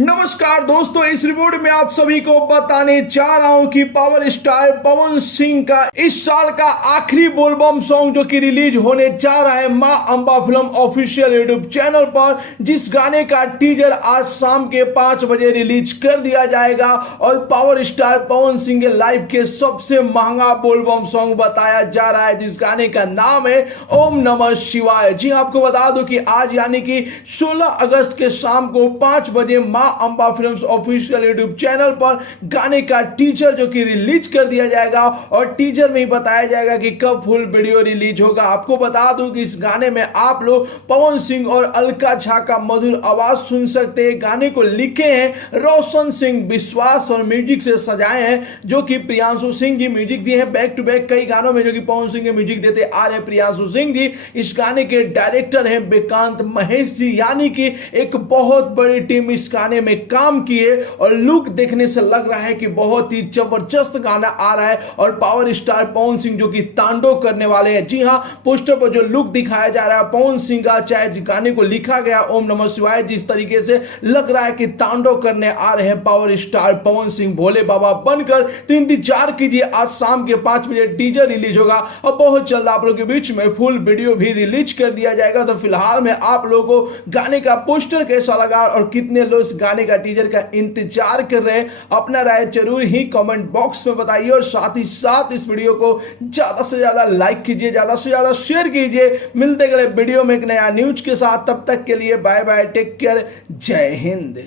नमस्कार दोस्तों, इस रिपोर्ट में आप सभी को बताने जा रहा हूं कि पावर स्टार पवन सिंह का इस साल का आखिरी बोलबम सॉन्ग जो कि रिलीज होने जा रहा है मां Amba film official YouTube channel पर, जिस गाने का टीजर आज शाम के 5 बजे रिलीज कर दिया जाएगा और पावर स्टार पवन सिंह के लाइफ के सबसे महंगा बोलबम सॉन्ग बताया जा रहा है, जिस गाने का नाम है ओम नमः शिवाय। जी आपको बता दूं कि आज यानी कि 16 अगस्त के शाम को 5 बजे मां Amba films official YouTube channel पर गाने का टीजर जो कि रिलीज कर दिया जाएगा और टीजर में ही बताया जाएगा कि कब फुल वीडियो रिलीज होगा। आपको बता दूं कि इस गाने में आप लोग पवन सिंह और अलका झा का मधुर आवाज सुन सकते हैं। गाने को लिखे हैं रोशन सिंह विश्वास और म्यूजिक से सजाए हैं जो कि प्रियांशु सिंह जी म्यूजिक दिए हैं। बैक टू बैक कई गानों में जो कि पवन सिंह के म्यूजिक देते आ रहे हैं प्रियांशु सिंह जी। इस गाने के डायरेक्टर हैं विक्रांत महेश जी, यानी कि एक बहुत बड़ी टीम इस गाने में काम किए और लुक देखने से लग रहा है कि बहुत ही जबरदस्त गाना आ रहा है और पावर स्टार पवन सिंह जो कि तांडव करने वाले हैं। जी हां, पोस्टर पर जो लुक दिखाया जा रहा है पवन सिंह का, चाहे गाने को लिखा गया ओम नमः शिवाय, जिस तरीके से लग रहा है कि तांडव करने आ रहे हैं पावर स्टार पवन सिंह भोले बाबा बनकर। तो इंतजार कीजिए, आज शाम के 5 बजे टीजर रिलीज होगा और बहुत जल्द आप लोगों के बीच में फुल वीडियो भी रिलीज कर दिया जाएगा। तो फिलहाल में आप लोगों को गाने का पोस्टर कैसा लगा और कितने लोग इस गाने का टीजर का इंतजार कर रहे हैं, अपना राय जरूर ही कमेंट बॉक्स में बताइए और साथ ही साथ इस वीडियो को ज्यादा से ज्यादा लाइक कीजिए, ज्यादा से ज्यादा शेयर कीजिए। मिलते गए वीडियो में एक नया न्यूज के साथ, तब तक के लिए बाय बाय, टेक केयर, जय हिंद।